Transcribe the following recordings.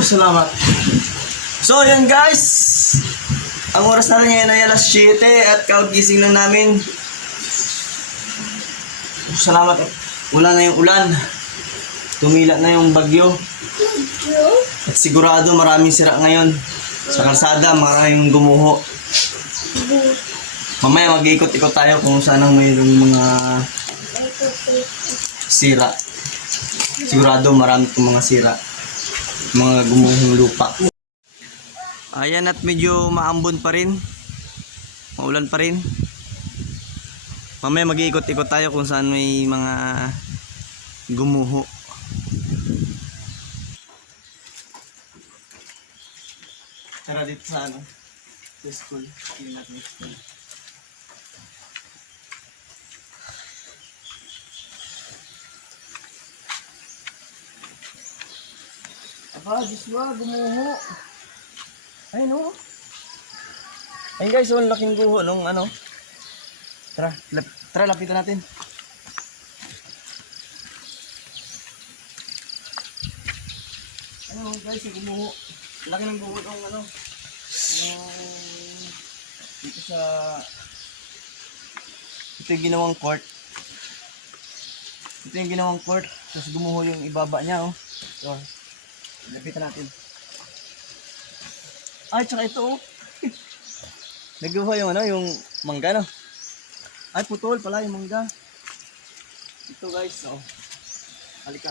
Salamat. So, yan guys. Ang oras na rin ngayon ay alas 7 at kagising lang namin. Salamat. Wala na yung ulan. Tumila na yung bagyo. At sigurado maraming sira ngayon. Sa kalsada, maraming gumuho. Mamaya mag-ikot-ikot tayo kung saan ang mayroong mga sira. Sigurado marami itong mga sira. Mga gumuhong lupa. Ayan, at medyo maambon pa rin. Maulan pa rin. Mamaya mag-iikot-ikot tayo kung saan may mga gumuho. Tara dito sa ano? Sa school. Tingnan natin yung school. Aba, Joshua, gumuho. Ay, no. Ayun guys, ang laking guho nung ano. Tara, lapitan natin. Ano guys, yung gumuho. Laki ng guho nung ano. Dito sa... Ito yung ginawang court. Ito yung ginawang court. Tapos gumuho yung ibaba niya, oh. So, lapitan natin. Ay, tsaka ito, oh. Nagguho yung ano, yung mangga, no? Ay, putol pala yung mangga. Ito guys, oh. Halika.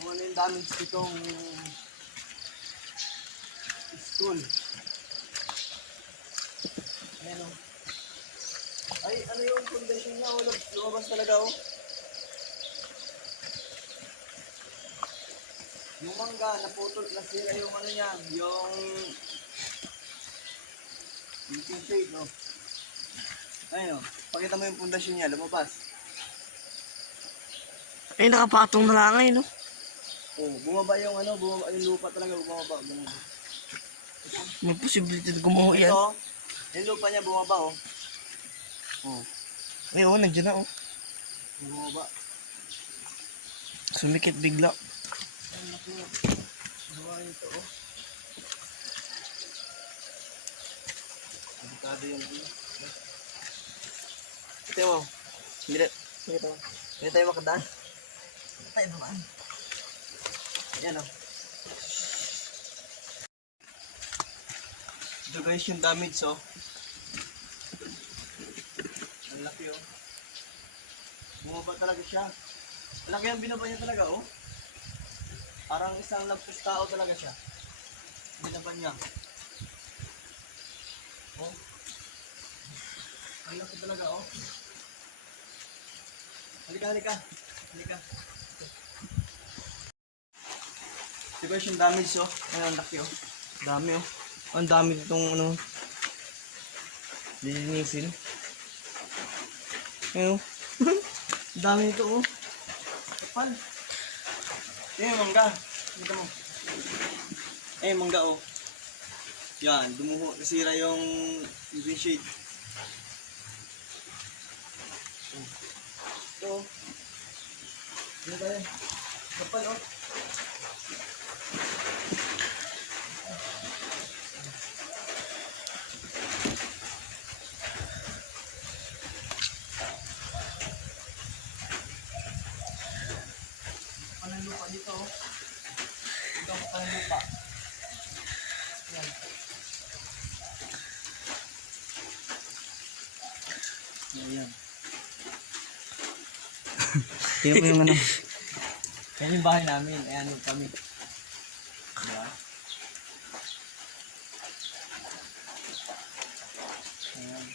Kung ano yung damage ditong school. Ayan, oh. Ay, ano yung foundation niya? Wala, lumabas talaga, oh. Yung mangga, naputol, nasira yung ano niya, yung shade, no? Ayun, pakita mo yung pundasyon niya, lumabas. Ay, nakapatong na lang ngayon, no? Oh, bumaba yung ano, bumaba yung lupa talaga, bumaba. May posibilidad gumuho yan. Ito, yung lupa niya bumaba, oh. Oh, Ay, oo, nandiyan na, oh. bumaba. Sumikit bigla. Ay, naku. Gawa ito, oh. Abitado yung ano. Ito mo. Hindi tayo makadaan. Hindi tayo dumaan. Ayan, oh. Ito guys yung damage, oh. Ang laki, oh. Bumaba talaga siya. Malaki ang binaba niya talaga, oh. Parang isang lagpos tao talaga siya. Binaba niya. Oh. Ang laki talaga, oh. Halika. Ito guys yung damage, oh. Ayun, ang laki, oh. Dami, oh. Ang dami itong, ano, lilinisin. Ayun, oh. Dami ito, oh. Kapal. Ayun, mangga. Dito mo. Ayun, mangga, oh. Yan, dumuho. Nasira yung shade. Ito, oh. Dito tayo. Kapal, oh. Kapal lupa dito, oh. Ito ang kapal lupa. Yan. Ayan. Tingnan mo yung ano. Yan yung bahay namin. Ayan yung kami. Diba? Ayan.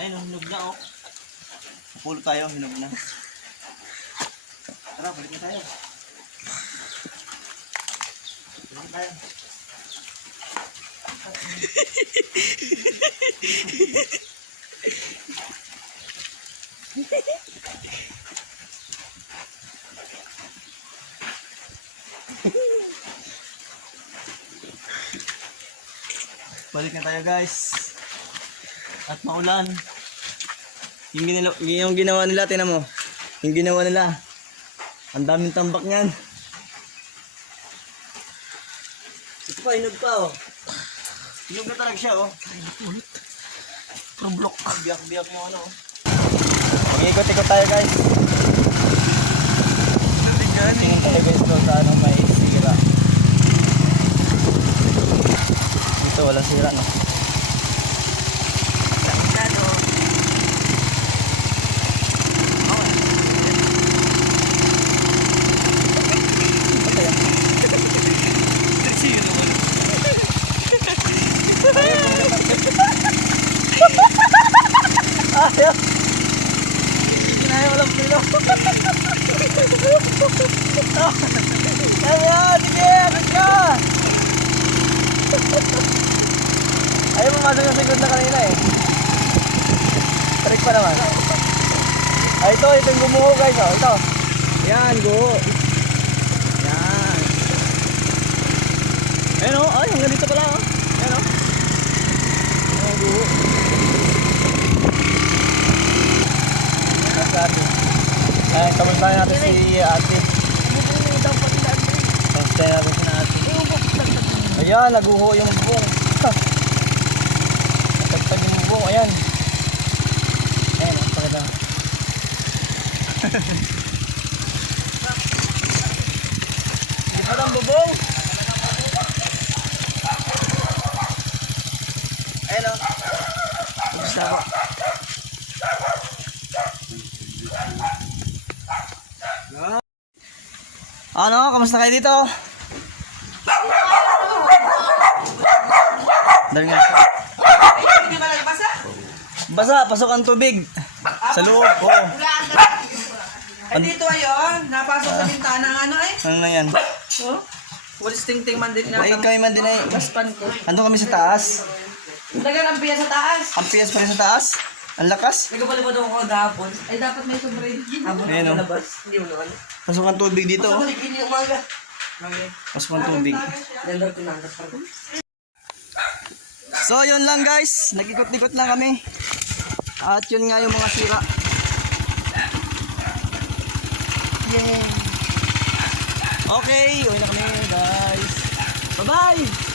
Ayun, hinog na, oh. Pupulo tayo, hinog na. Tara, balik na tayo. Balik na tayo. Balik na tayo guys. At maulan. Yung ginawa nila, tinan mo. Yung ginawa nila. Ang daming tambak niyan. Ito pa, inog pa oh. Inog na talaga siya oh. Problok. Biyak-biyak mo ano oh. Mag-ikot-ikot tayo guys. Tingin tayo guys doon sa ano may sira. Dito walang sira no. Ayaw. Kinaya walang pilo. Ayaw, sige, agad ka. Ayaw pumasok yung sigod na kanina eh. Tarik pa naman. Ay, ito yung gumuho guys. Oh. Ito. Yan, guho. Yan. Ayun o. Ay, hanggang dito pala o. Yan o. Ayan, guho. Ayan, kamustahin natin si ate. Kamustahin natin si ate. Ayan, naguho yung bubong. Natagtag yung bubong, ayan. Ayan, ang pagkada. Di pa lang bubong. Ayan o. Gusto ako. Ano? Kamusta kayo dito? Dahil nga siya. Basa, pasok ang tubig. Sa loob, oo. Ay, dito ayon, napasok sa bintana ng ano eh. Ano na yan? Oh, walis ting-ting man din na. Ay, kami man din ay. Gaspan ko. Ando kami sa taas. Dagan ang piya sa taas. Ang PS pa rin sa taas. Ang lakas. Hindi ko pala daw ako gahapon. Ay, dapat may sobre. Habon Ayun, na oh. labas. Hindi mo naman. Pasok ang tubig dito. Basta Oh. balik ini umaga. Okay. Pasok ang tubig. Yan daw tinanggas pa. So, yun lang guys. Nag-ikot-ikot lang kami. At yun nga yung mga sira. Yeah. Okay, uwi na kami guys. Bye-bye!